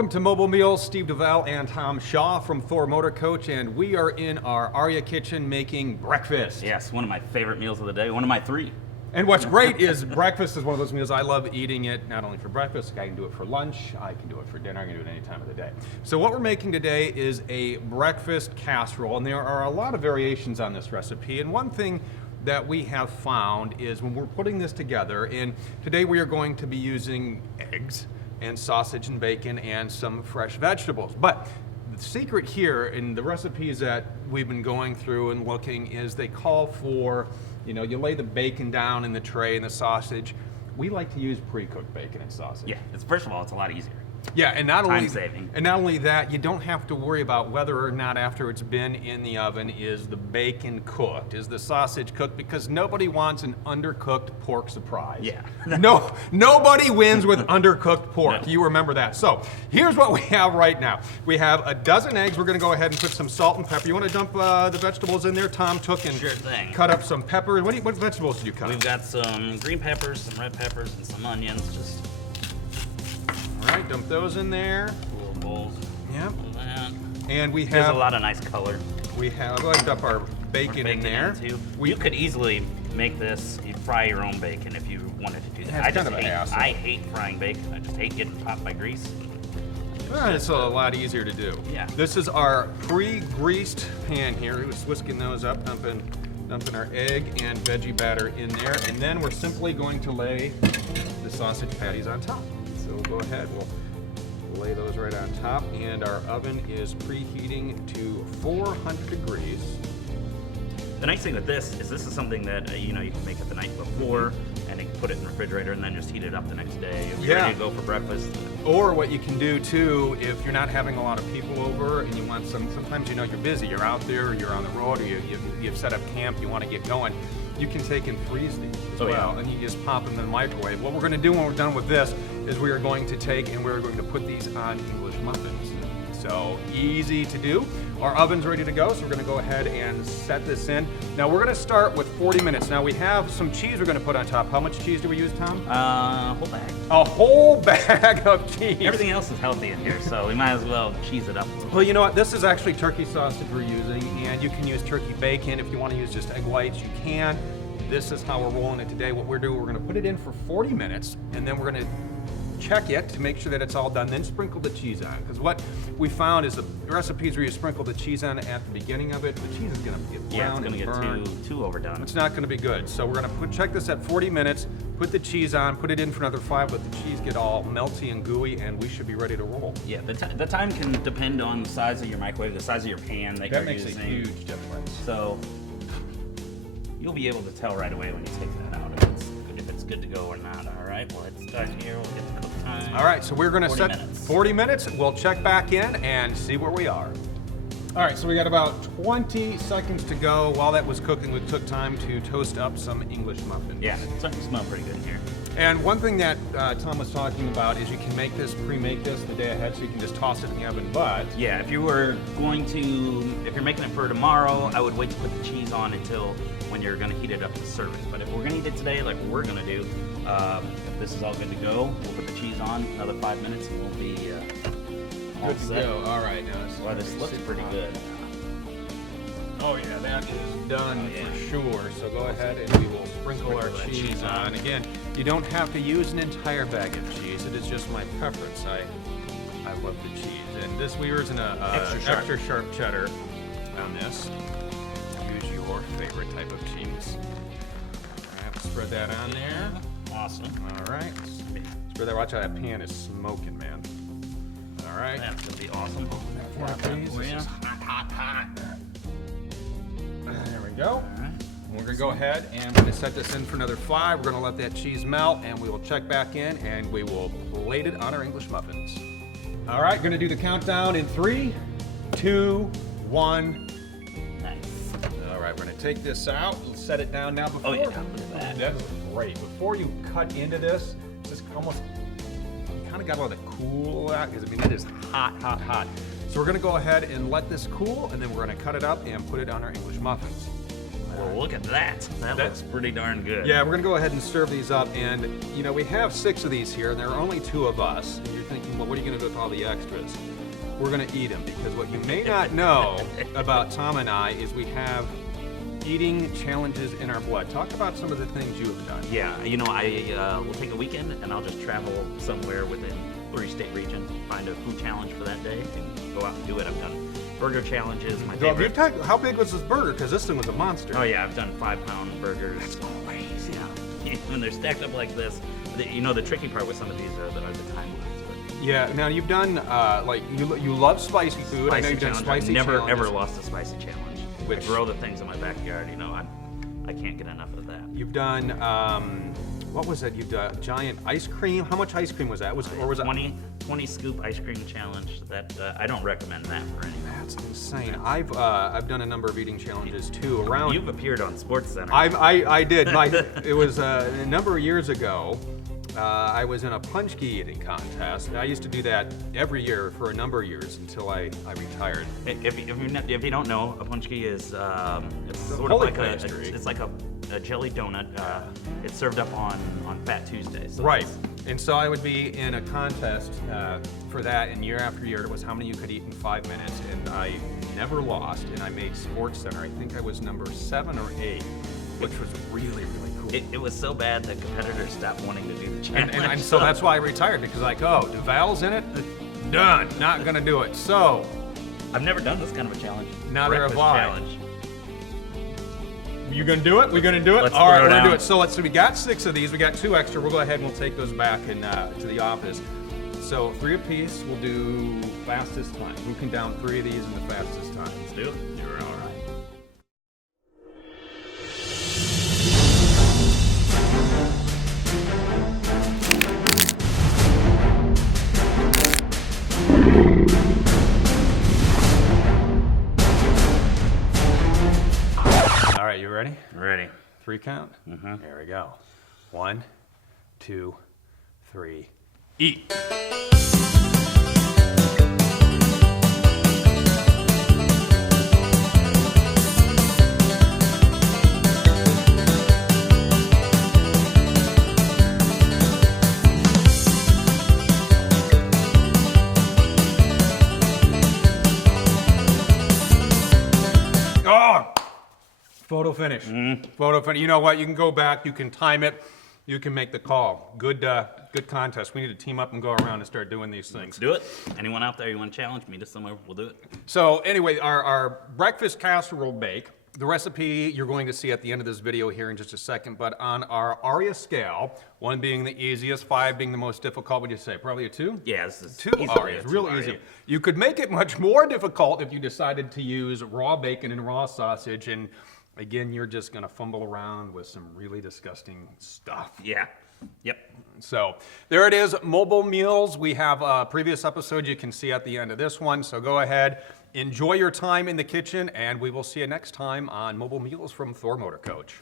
Welcome to Mobile Meals. Steve DeVal and Tom Shaw from Thor Motor Coach, and we are in our Arya kitchen making breakfast. Yes, one of my favorite meals of the day, one of my three. And what's great is breakfast is one of those meals I love eating it, not only for breakfast, I can do it for lunch, I can do it for dinner, I can do it any time of the day. So what we're making today is a breakfast casserole, and there are a lot of variations on this recipe. And one thing that we have found is when we're putting this together, and today we are going to be using eggs and sausage and bacon and some fresh vegetables. But the secret here in the recipes that we've been going through and looking is they call for, you know, you lay the bacon down in the tray and the sausage. We like to use pre-cooked bacon and sausage. Yeah, first of all, it's a lot easier. Yeah, and not Time saving. And not only that, you don't have to worry about whether or not after it's been in the oven is the bacon cooked, is the sausage cooked, because nobody wants an undercooked pork surprise. Yeah. No, nobody wins with undercooked pork. No. You remember that. So here's what we have right now. We have a dozen eggs. We're going to go ahead and put some salt and pepper. You want to dump the vegetables in there? Tom took and Sure thing. cut up some pepper. What vegetables did you cut? We've got some green peppers, some red peppers, and some onions. Just All right, dump those in there. little bowls. Yep. Of that. And we There's have a lot of nice color. we have go ahead and dump our bacon in there. Too. You could easily make this, you fry your own bacon if you wanted to do that. That's kind of a hassle. I hate frying bacon. I just hate getting popped by grease. It's a lot easier to do. Yeah. This is our pre-greased pan here. We're just whisking those up, dumping our egg and veggie batter in there, and then we're simply going to lay the sausage patties on top. So we'll go ahead, we'll lay those right on top, and our oven is preheating to 400 degrees. The nice thing with this is something that you can make it the night before, and you can put it in the refrigerator and then just heat it up the next day. If you're ready to go for breakfast. Or what you can do too, if you're not having a lot of people over and you want sometimes you're busy, you're out there, you're on the road, or you've set up camp, you want to get going, you can take and freeze these as well, and you just pop them in the microwave. What we're going to do when we're done with this is we are going to take and we're going to put these on English muffins. So easy to do. Our oven's ready to go, so we're going to go ahead and set this in. Now we're going to start with 40 minutes. Now we have some cheese we're going to put on top. How much cheese do we use, Tom? Whole bag. A whole bag of cheese. Everything else is healthy in here, so we might as well cheese it up. Well, you know what? This is actually turkey sausage we're using, and you can use turkey bacon. If you want to use just egg whites, you can. This is how we're rolling it today. What we're doing, we're going to put it in for 40 minutes, and then we're going to check it to make sure that it's all done, then sprinkle the cheese on. Because what we found is the recipes where you sprinkle the cheese on at the beginning of it, the cheese is going to get brown and burned. Get too overdone. It's not going to be good. So we're going to check this at 40 minutes, put the cheese on, put it in for another 5, let the cheese get all melty and gooey, and we should be ready to roll. Yeah, the time can depend on the size of your microwave, the size of your pan that you're using. That makes a huge difference. So you'll be able to tell right away when you take that out if it's good to go or not. All right, well, let's start here. We'll get the cook time. All right, so we're going to set minutes. 40 minutes. We'll check back in and see where we are. All right, so we got about 20 seconds to go. While that was cooking, we took time to toast up some English muffins. Yeah, it's starting to smell pretty good in here. And one thing that Tom was talking about is you can pre-make this the day ahead, so you can just toss it in the oven. But yeah, if you're making it for tomorrow, I would wait to put the cheese on until when you're going to heat it up to serve it. But if we're going to eat it today, like we're going to do, if this is all good to go, we'll put the cheese on another 5 minutes, and we'll be all good to set. go. All right, now Well, this looks pretty good. Oh yeah, that is done for sure. So go ahead and we will sprinkle our cheese on. Again, you don't have to use an entire bag of cheese. It is just my preference. I love the cheese. And this, we're using a extra sharp cheddar on this. Use your favorite type of cheese. All right, spread that on there. Awesome. All right. Spread that. Watch how that pan is smoking, man. All right. That's going to be awesome. This is hot. There we go. And we're gonna go ahead and we're gonna set this in for another 5. We're gonna let that cheese melt, and we will check back in, and we will plate it on our English muffins. All right, gonna do the countdown in 3, 2, 1. Nice. All right, we're gonna take this out. Let's set it down now. Before, Oh yeah, look at that. That's great. Before you cut into this, just almost, you kind of got to let it cool out, because I mean, it is hot. So we're gonna go ahead and let this cool, and then we're gonna cut it up and put it on our English muffins. Well, look at that. That looks pretty darn good. Yeah, we're gonna go ahead and serve these up, and you know we have 6 of these here, and there are only 2 of us. And you're thinking, well, what are you gonna do with all the extras? We're gonna eat them, because what you may not know about Tom and I is we have eating challenges in our blood. Talk about some of the things you have done. Yeah, you know, I will take a weekend and I'll just travel somewhere within 3-state region, find a food challenge for that day, and go out and do it. I've done burger challenges. My favorite. How big was this burger? Because this thing was a monster. Oh yeah, I've done 5-pound burgers. That's crazy. Yeah, when they're stacked up like this, you know, the tricky part with some of these are the time lapse. Yeah. Now you've done like you love spicy food. I know you've done spicy. I've never challenges. ever lost a spicy challenge. I grow the things in my backyard. You know, I can't get enough of that. You've done what was that? You've done giant ice cream. How much ice cream was that? Was 20 scoop ice cream challenge. That I don't recommend that for anyone. That's insane. I've done a number of eating challenges too. Around You've appeared on Sports Center. I did. It was a number of years ago. I was in a punch key eating contest. I used to do that every year for a number of years until I retired. If you don't know, a punch key is it's sort of like a jelly donut. It's served up on Fat Tuesday. So right. And so I would be in a contest for that, and year after year it was how many you could eat in 5 minutes, and I never lost. And I made Sports Center. I think I was number 7 or 8, which was really cool. It was so bad that competitors stopped wanting to do the challenge. And so that's why I retired, because like, oh, Duval's in it? Done. Not gonna do it. So I've never done this kind of a challenge. Neither have Breakfast I. challenge. You gonna do it? We gonna do it? Let's All right, throw we're gonna down. do it. So we got 6 of these. We got 2 extra. We'll go ahead and we'll take those back and to the office. So 3 apiece. We'll do fastest time. Who can down 3 of these in the fastest time? Let's do it. You're all right. All right, you ready? Ready. 3 count? Mm-hmm. There we go. 1, 2, 3, eat. Oh! Photo finish. Photo finish. You know what? You can go back. You can time it. You can make the call. Good contest. We need to team up and go around and start doing these things. Let's do it. Anyone out there you want to challenge, meet us somewhere. We'll do it. So anyway, our breakfast casserole bake. The recipe you're going to see at the end of this video here in just a second. But on our ARIA scale, 1 being the easiest, 5 being the most difficult. Would you say probably a 2? Yeah, this is 2 easily ARIAs. a Real 2 easy. ARIA. You could make it much more difficult if you decided to use raw bacon and raw sausage, and again, you're just gonna fumble around with some really disgusting stuff. Yeah. Yep. So there it is, mobile meals. We have a previous episode you can see at the end of this one. So go ahead, enjoy your time in the kitchen, and we will see you next time on Mobile Meals from Thor Motor Coach.